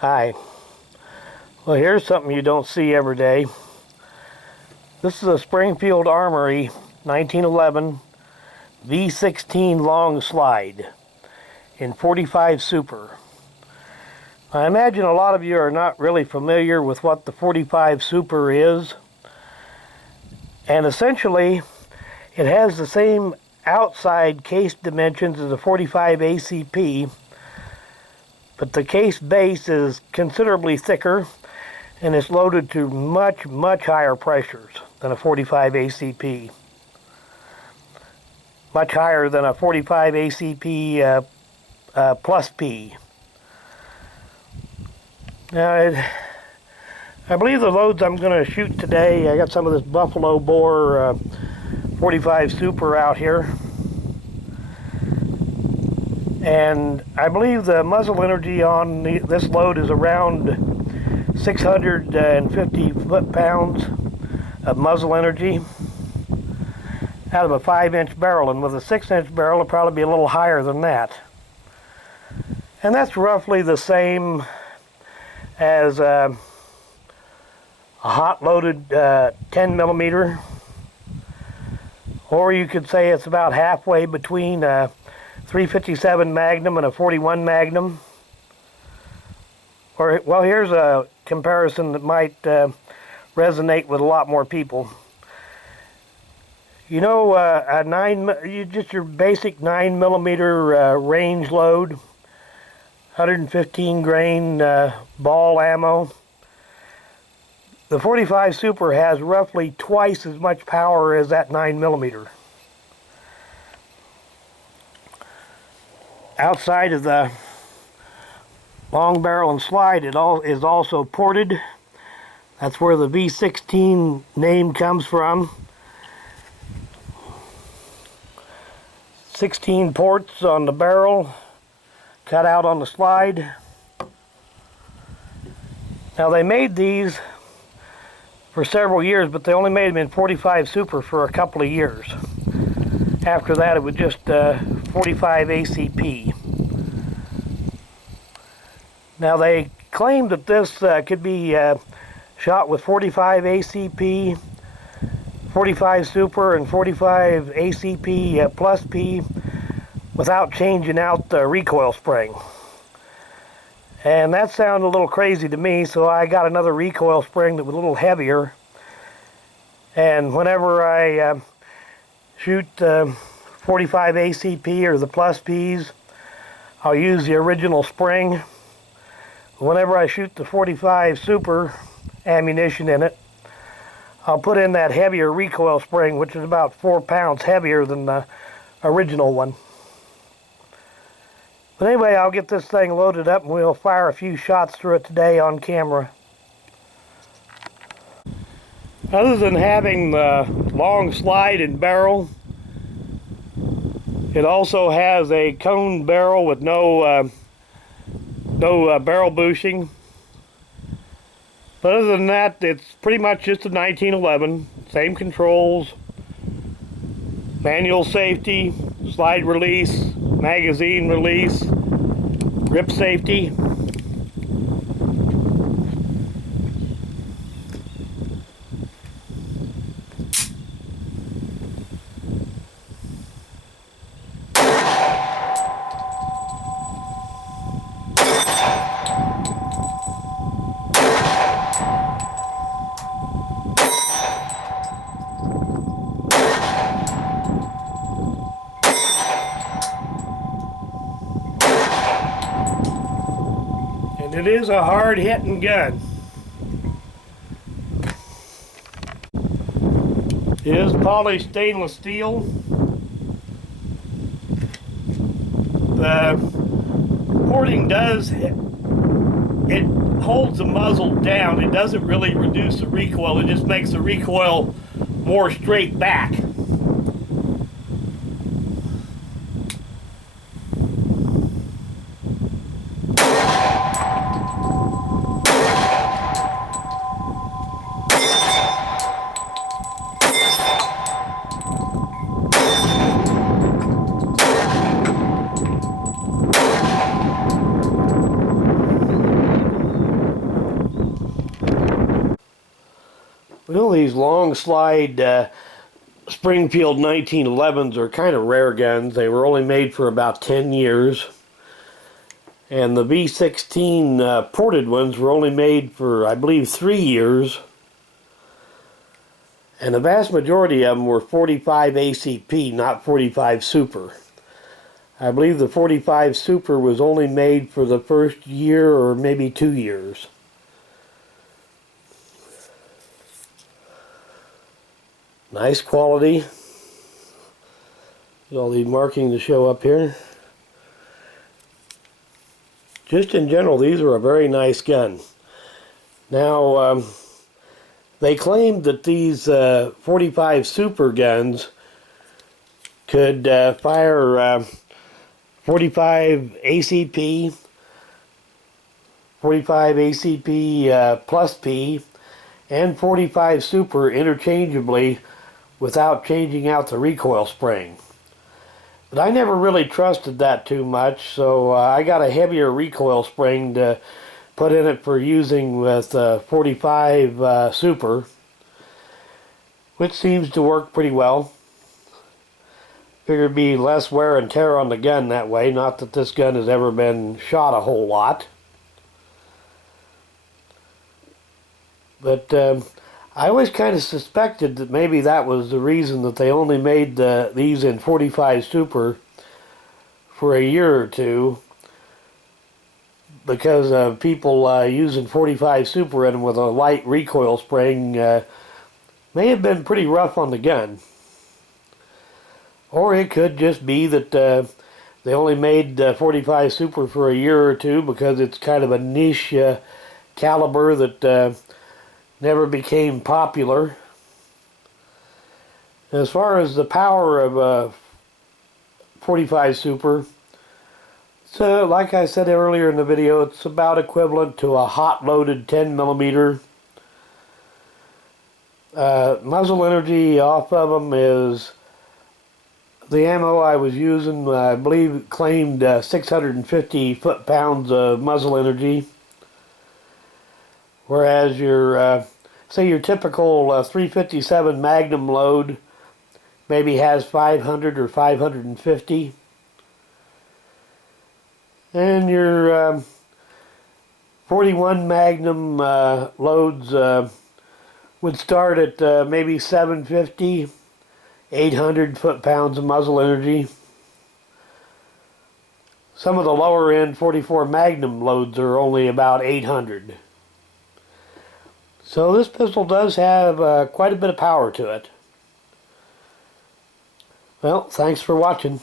Hi. Well, here's something you don't see every day. This is a Springfield Armory 1911 V-16 long slide in 45 Super. I imagine a lot of you are not really familiar with what the 45 Super is. And essentially, it has the same outside case dimensions as a 45 ACP, but the case base is considerably thicker and it's loaded to much higher pressures than a 45 ACP. Much higher than a 45 ACP plus P. Now, I believe the loads I'm going to shoot today, I got some of this buffalo bore 45 Super out here. And I believe the muzzle energy on this load is around 650 foot-pounds of muzzle energy out of a 5-inch barrel. And with a 6-inch barrel, it'll probably be a little higher than that. And that's roughly the same as a hot-loaded 10 millimeter. Or you could say it's about halfway between a 357 Magnum and a 41 Magnum. Or, well, here's a comparison that might resonate with a lot more people. You know, just your basic 9 millimeter range load, 115 grain ball ammo. The 45 Super has roughly twice as much power as that 9 millimeter. Outside of the long barrel and slide, it is also ported. That's where the V-16 name comes from. 16 ports on the barrel, cut out on the slide. Now, they made these for several years, but they only made them in 45 Super for a couple of years. After that, it was just 45 ACP. Now, they claimed that this could be shot with 45 ACP, 45 Super, and 45 ACP plus P without changing out the recoil spring. And that sounded a little crazy to me, so I got another recoil spring that was a little heavier. And whenever I shoot 45 ACP or the plus Ps, I'll use the original spring. Whenever I shoot the 45 Super ammunition in it, I'll put in that heavier recoil spring, which is about 4 pounds heavier than the original one. But anyway, I'll get this thing loaded up and we'll fire a few shots through it today on camera. Other than having the long slide and barrel, it also has a cone barrel with no barrel bushing. But other than that, it's pretty much just a 1911. Same controls, manual safety, slide release, magazine release, grip safety. And it is a hard-hitting gun. It is polished stainless steel. The porting it holds the muzzle down. It doesn't really reduce the recoil. It just makes the recoil more straight back. Well, these long slide Springfield 1911s are kind of rare guns. They were only made for about 10 years. And the V-16 ported ones were only made for, I believe, 3 years. And the vast majority of them were 45 ACP, not 45 Super. I believe the 45 Super was only made for the first year or maybe 2 years. Nice quality. There's all these markings to show up here. Just in general, these are a very nice gun. Now, they claimed that these 45 Super guns could fire 45 ACP, 45 ACP plus P, and 45 Super interchangeably without changing out the recoil spring. But I never really trusted that too much, so I got a heavier recoil spring to put in it for using with 45 Super, which seems to work pretty well. Figure it'd be less wear and tear on the gun that way, not that this gun has ever been shot a whole lot. But I always kind of suspected that maybe that was the reason that they only made these in 45 Super for a year or two, because of people using 45 Super in them with a light recoil spring may have been pretty rough on the gun. Or it could just be that they only made 45 Super for a year or two because it's kind of a niche caliber that never became popular. As far as the power of 45 Super, so like I said earlier in the video, it's about equivalent to a hot-loaded 10mm. Muzzle energy off of them is, the ammo I was using, I believe, claimed 650 foot-pounds of muzzle energy. Whereas your, say your typical 357 Magnum load maybe has 500 or 550. And your 41 Magnum loads would start at maybe 750, 800 foot-pounds of muzzle energy. Some of the lower end 44 Magnum loads are only about 800. So this pistol does have quite a bit of power to it. Well, thanks for watching.